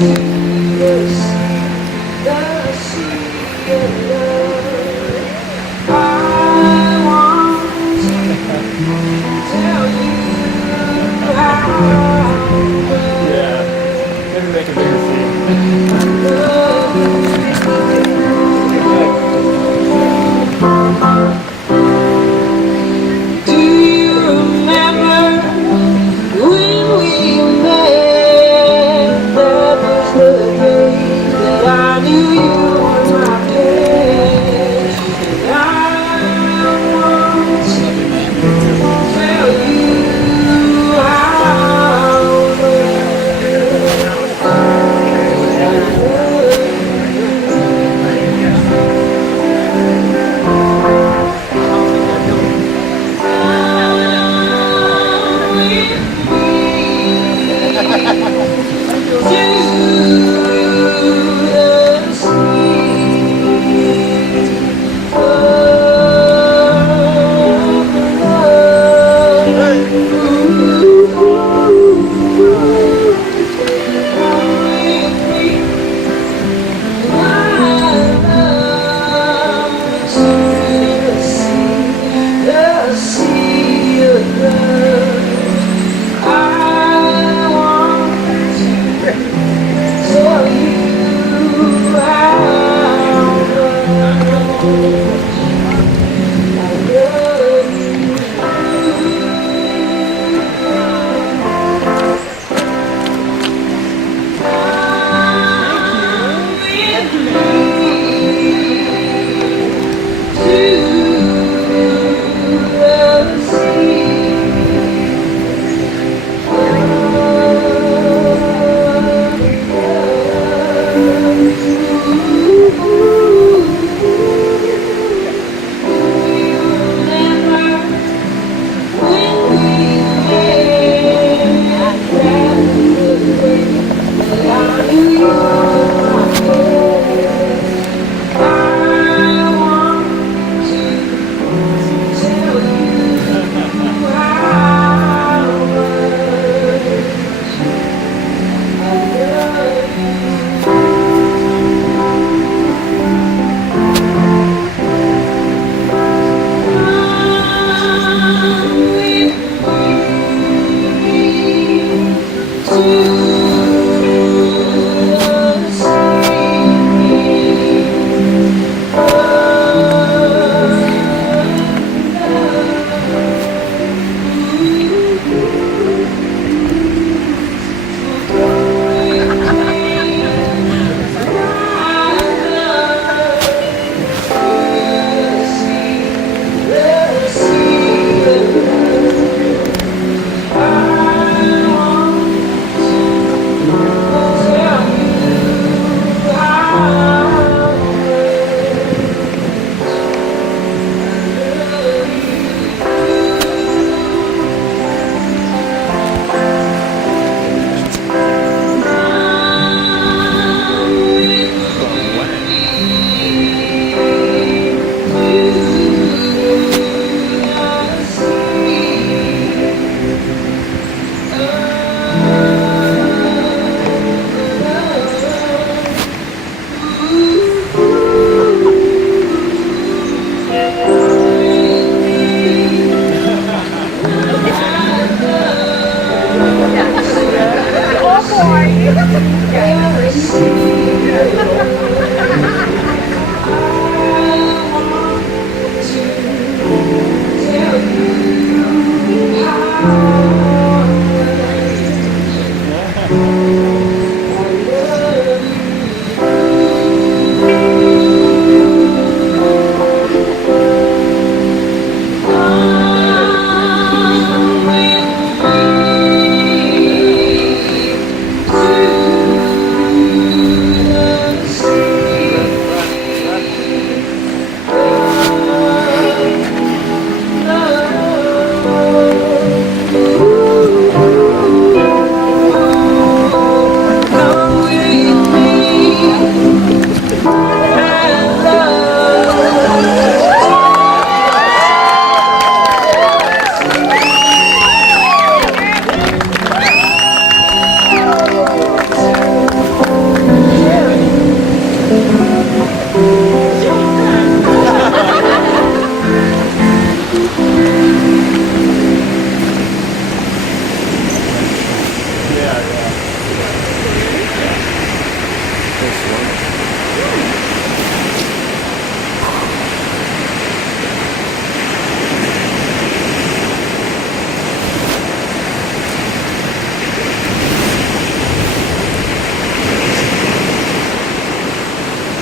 Maybe make a bigger scene. Do you remember when we met? That was the day that I knew you were my best. And I want to tell you how well.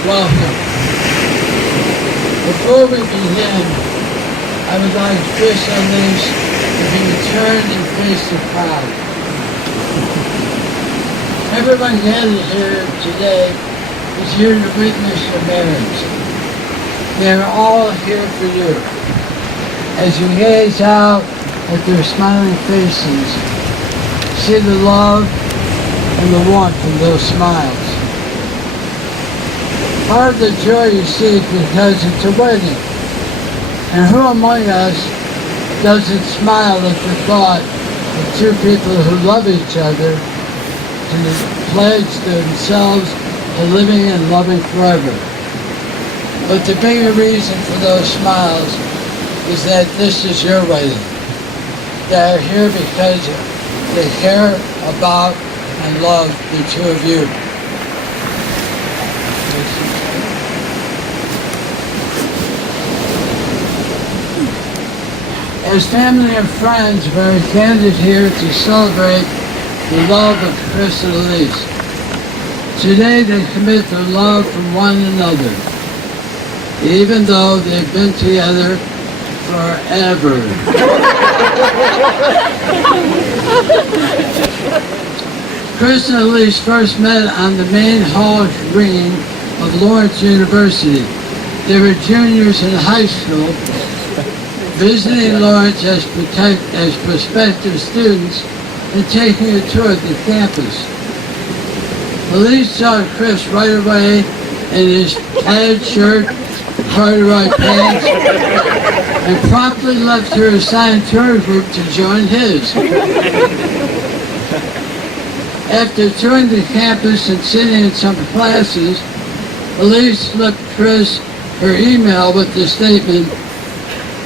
welcome. Before we begin, I would like Chris and Elyse to be returned and face the crowd. Everyone gathered here today is here to witness your marriage. They are all here for you. As you gaze out at their smiling faces, see the love and the warmth in those smiles. Part of the joy you see is because it's a wedding. And who among us doesn't smile at the thought of two people who love each other to pledge themselves to living and loving forever? But the bigger reason for those smiles is that this is your wedding. They are here because they care about and love the two of you. As family and friends, we're gathered here to celebrate the love of Chris and Elyse. Today they commit their love for one another, even though they've been together forever. Chris and Elyse first met on the main hall green of Lawrence University. They were juniors in high school, visiting Lawrence as prospective students and taking a tour of the campus. Elyse saw Chris right away in his plaid shirt, corduroy pants, and promptly left her assigned tour group to join his. After touring the campus and sitting in some classes, Elyse slipped Chris her email with the statement,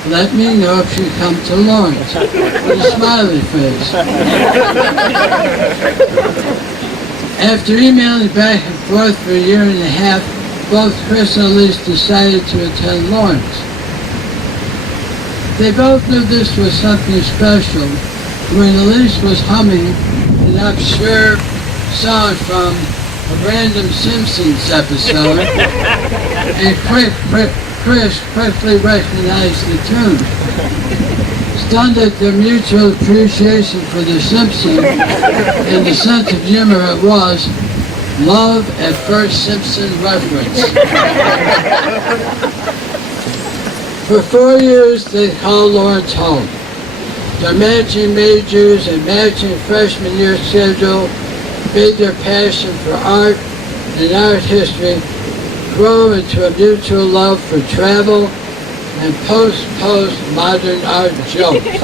"Let me know if you come to Lawrence," with a smiley face. After emailing back and forth for a year and a half, both Chris and Elyse decided to attend Lawrence. They both knew this was something special when Elyse was humming an obscure song from a random Simpsons episode, and Chris quickly recognized the tune. Stunned at their mutual appreciation for the Simpsons and the sense of humor it was, love at first Simpson reference. For 4 years they called Lawrence home. Their matching majors and matching freshman year schedule made their passion for art and art history grow into a mutual love for travel and post-modern art jokes.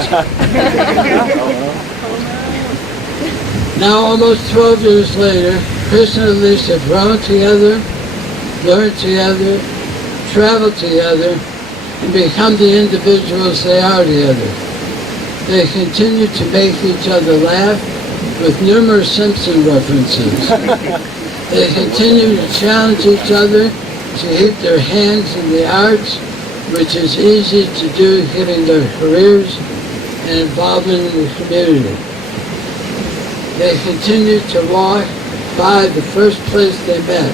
Now, almost 12 years later, Chris and Elyse have grown together, learned together, traveled together, and become the individuals they are together. They continue to make each other laugh with numerous Simpson references. They continue to challenge each other to keep their hands in the arts, which is easy to do given their careers and involvement in the community. They continue to walk by the first place they met,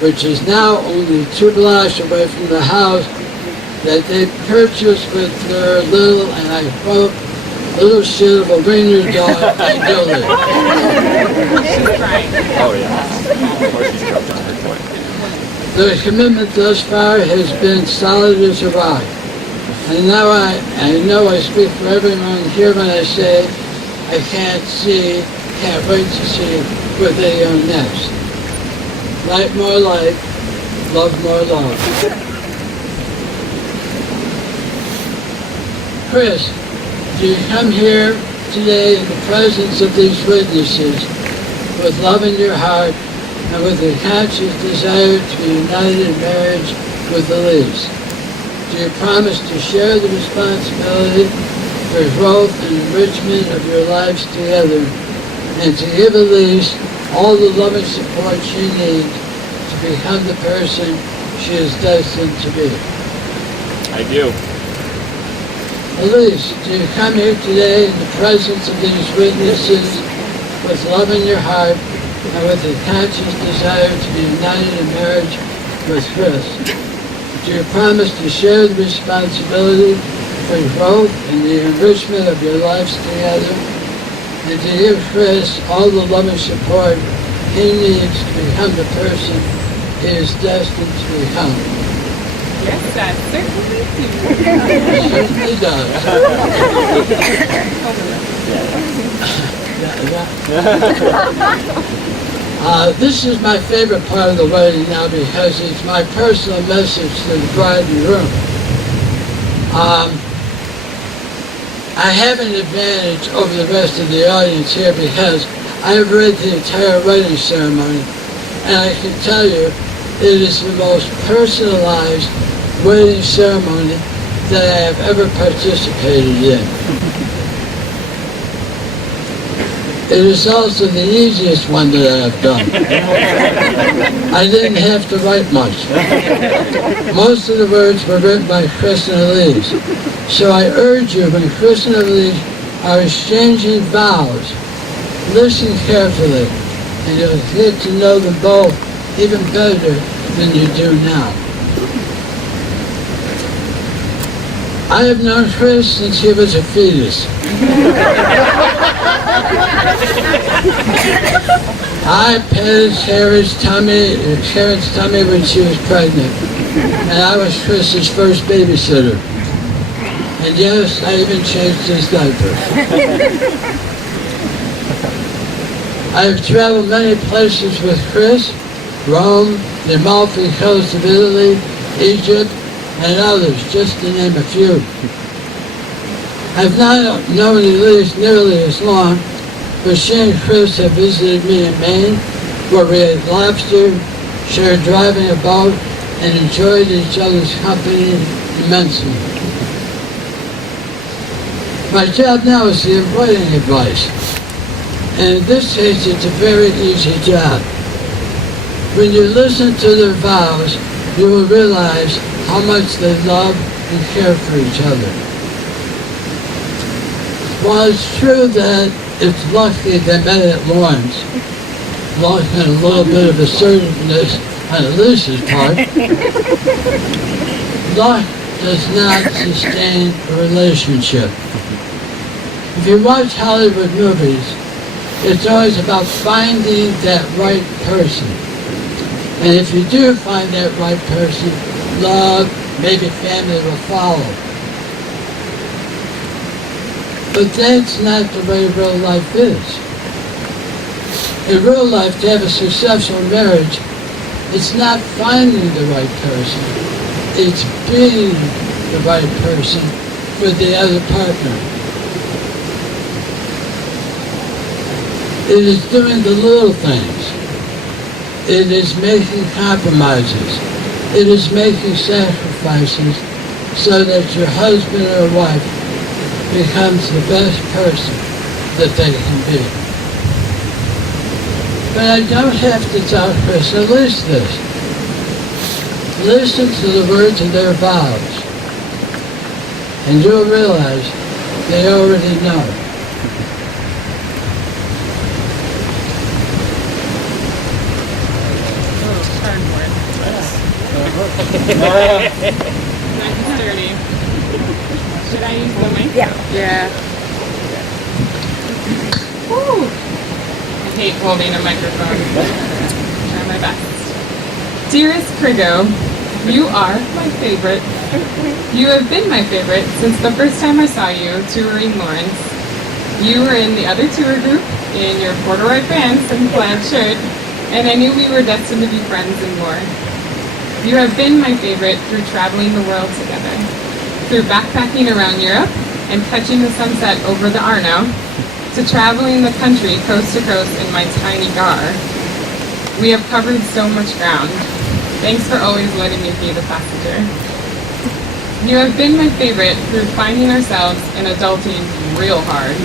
which is now only 2 blocks away from the house that they purchased with their little, and I quote, little shit of a wiener dog named Dillenburg. Oh yeah. Of course she's dropped on her point. Their commitment thus far has been solid as a rock. And now I know I speak for everyone here when I say I can't wait to see where they go next. Light more light, love more love. Chris, do you come here today in the presence of these witnesses with love in your heart and with a conscious desire to be united in marriage with Elyse? Do you promise to share the responsibility for growth and enrichment of your lives together and to give Elyse all the loving support she needs to become the person she is destined to be? I do. Elyse, do you come here today in the presence of these witnesses with love in your heart and with a conscious desire to be united in marriage with Chris? Do you promise to share the responsibility for growth and the enrichment of your lives together? And to give Chris all the love and support he needs to become the person he is destined to become? Yes, I certainly do. He does. This is my favorite part of the wedding now because it's my personal message to the bride and groom. I have an advantage over the rest of the audience here because I have read the entire wedding ceremony, and I can tell you it is the most personalized wedding ceremony that I have ever participated in. It is also the easiest one that I have done. I didn't have to write much. Most of the words were written by Chris and Elyse. So I urge you, when Chris and Elyse are exchanging vows, listen carefully, and you'll get to know them both even better than you do now. I have known Chris since he was a fetus. I petted Sharon's tummy when she was pregnant, and I was Chris's first babysitter. And yes, I even changed his diaper. I have traveled many places with Chris: Rome, the Amalfi Coast of Italy, Egypt, and others, just to name a few. I've not known Elyse nearly as long, but she and Chris have visited me in Maine, where we ate lobster, shared driving a boat, and enjoyed each other's company immensely. My job now is to give wedding advice, and in this case it's a very easy job. When you listen to their vows, you will realize how much they love and care for each other. While it's true that it's lucky they met at Lawrence, and a little bit of assertiveness on Elyse's part, luck does not sustain a relationship. If you watch Hollywood movies, it's always about finding that right person. And if you do find that right person, love, maybe family will follow. But that's not the way real life is. In real life, to have a successful marriage, it's not finding the right person. It's being the right person for the other partner. It is doing the little things. It is making compromises. It is making sacrifices so that your husband or wife becomes the best person that they can be. But I don't have to tell Chris and Elyse this. Listen to the words of their vows, and you'll realize they already know. Nice and sturdy. Should I use the mic? Yeah. Woo! I hate holding a microphone. Try my best. Dearest Krigo, you are my favorite. You have been my favorite since the first time I saw you touring Lawrence. You were in the other tour group in your corduroy pants and plaid shirt, and I knew we were destined to be friends and more. You have been my favorite through traveling the world together, through backpacking around Europe and catching the sunset over the Arno, to traveling the country coast to coast in my tiny car. We have covered so much ground. Thanks for always letting me be the passenger. You have been my favorite through finding ourselves and adulting real hard.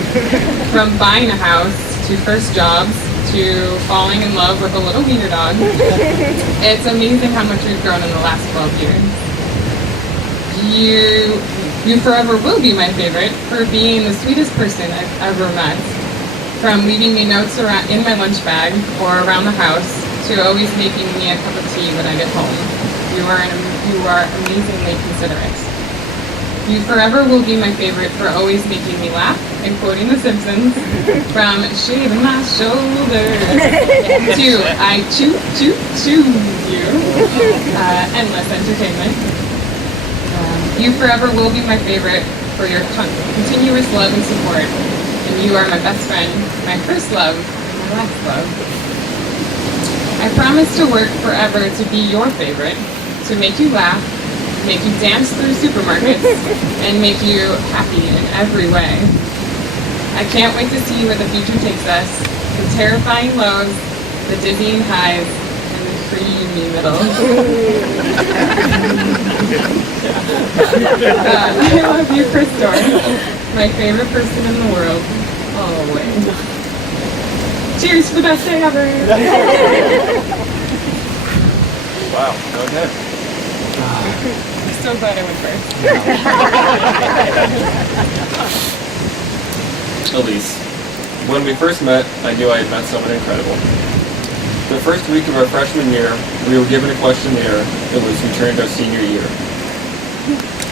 From buying a house, to first jobs, to falling in love with a little wiener dog. It's amazing how much we've grown in the last 12 years. You forever will be my favorite for being the sweetest person I've ever met. From leaving me notes in my lunch bag or around the house, to always making me a cup of tea when I get home. You are amazingly considerate. You forever will be my favorite for always making me laugh and quoting The Simpsons from shaving my shoulders to I choose you. Endless entertainment. You forever will be my favorite for your continuous love and support. And you are my best friend, my first love, and my last love. I promise to work forever to be your favorite, to make you laugh, make you dance through supermarkets, and make you happy in every way. I can't wait to see where the future takes us, the terrifying lows, the dizzying highs, and the creamy middle. I love you, Crystal, my favorite person in the world, always. Cheers for the best day ever! Wow, okay. I'm so glad I went first. Elyse. When we first met, I knew I had met someone incredible. The first week of our freshman year, we were given a questionnaire that was returned our senior year.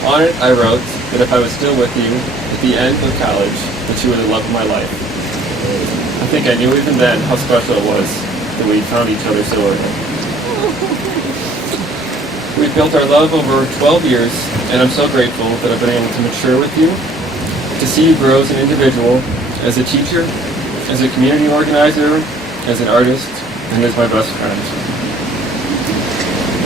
On it, I wrote that if I was still with you at the end of college, that you were the love of my life. I think I knew even then how special it was that we found each other so early. We've built our love over 12 years, and I'm so grateful that I've been able to mature with you, to see you grow as an individual, as a teacher, as a community organizer, as an artist, and as my best friend.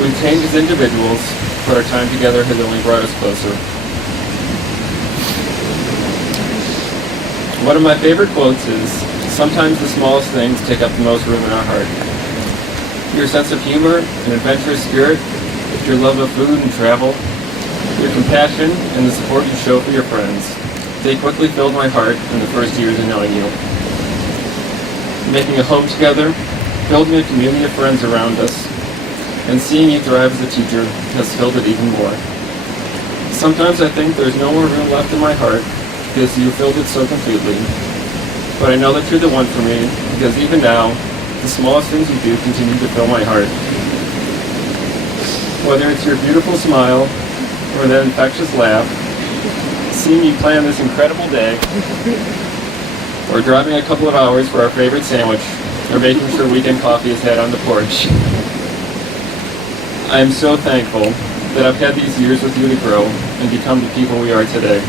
We've changed as individuals, but our time together has only brought us closer. One of my favorite quotes is, "Sometimes the smallest things take up the most room in our heart." Your sense of humor and adventurous spirit, your love of food and travel, your compassion, and the support you show for your friends, they quickly filled my heart in the first years of knowing you. Making a home together, building a community of friends around us, and seeing you thrive as a teacher has filled it even more. Sometimes I think there's no more room left in my heart because you filled it so completely. But I know that you're the one for me because even now, the smallest things you do continue to fill my heart. Whether it's your beautiful smile or that infectious laugh, seeing you plan this incredible day, or driving a couple of hours for our favorite sandwich, or making sure weekend coffee is had on the porch. I am so thankful that I've had these years with you to grow and become the people we are today.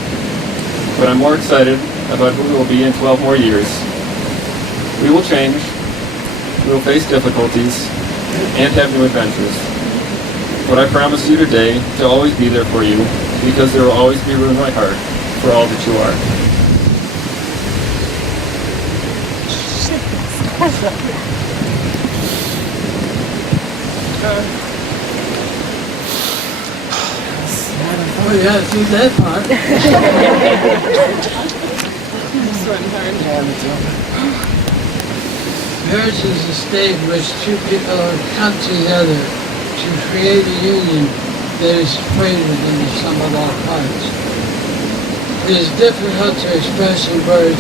But I'm more excited about who we will be in 12 more years. We will change, we will face difficulties, and have new adventures. But I promise you today to always be there for you, because there will always be room in my heart for all that you are. Oh yeah, do that part. Marriage is a state in which two people come together to create a union that is greater than the sum of all parts. It is difficult to express in words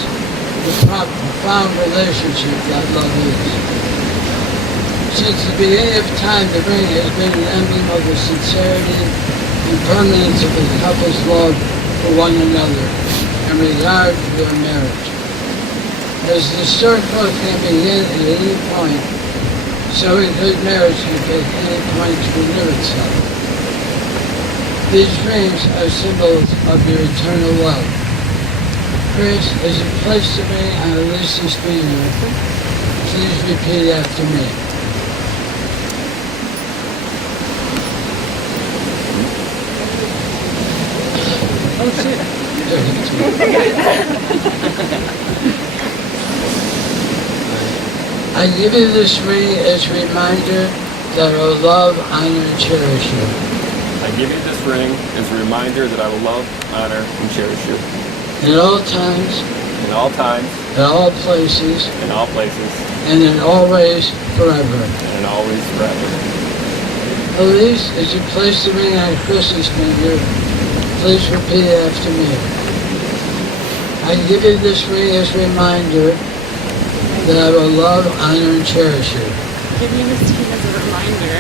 the profound relationship that love is. Since the beginning of time, the ring has been an emblem of the sincerity and permanence of a couple's love for one another and regard for their marriage. As the circle can begin at any point, so a good marriage can at any point to renew itself. These rings are symbols of your eternal love. Chris, as you place the ring on Elyse's finger, please repeat after me. Oh shit. I give you this ring as a reminder that I will love, honor, and cherish you. I give you this ring as a reminder that I will love, honor, and cherish you. In all times, In all times, in all places, in all places, and in all ways, forever. and always forever. Elyse, as you place the ring on Chris's finger, please repeat after me. I give you this ring as a reminder that I will love, honor, and cherish you. Give me this ring as a reminder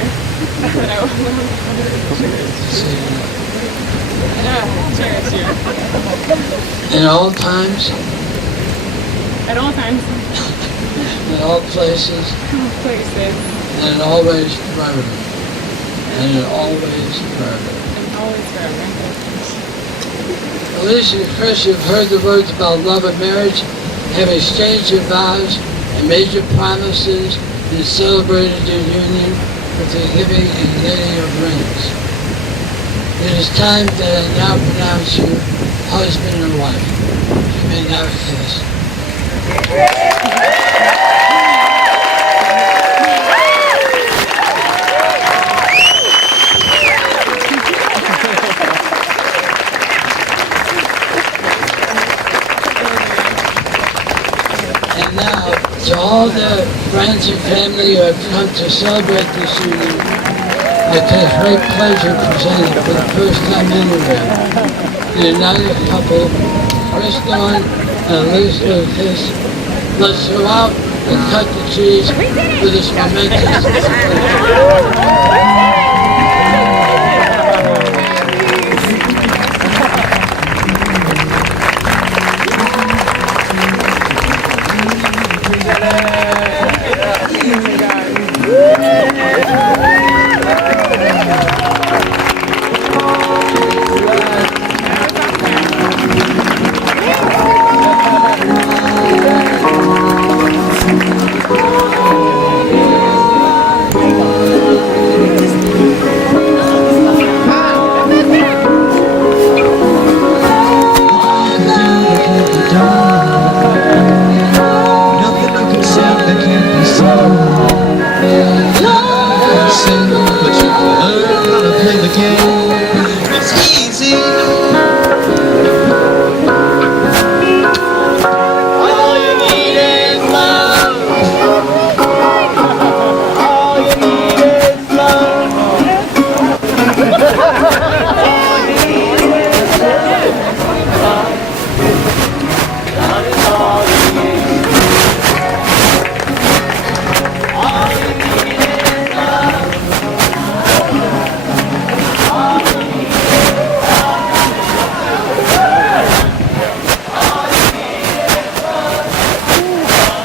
Cherish you. In all times, At all times, in all places, places, and always forever. And always forever. and always forever. Elyse and Chris, you've heard the words about love and marriage, have exchanged your vows and made your promises and celebrated your union with the giving and getting of rings. It is time that I now pronounce you husband and wife. You may now kiss. And now, to all the friends and family who have come to celebrate this union, it takes great pleasure presenting for the first time anywhere the united couple, Chris Dawn and Elyse Lucas. Let's go out and cut the cheese for this momentous occasion.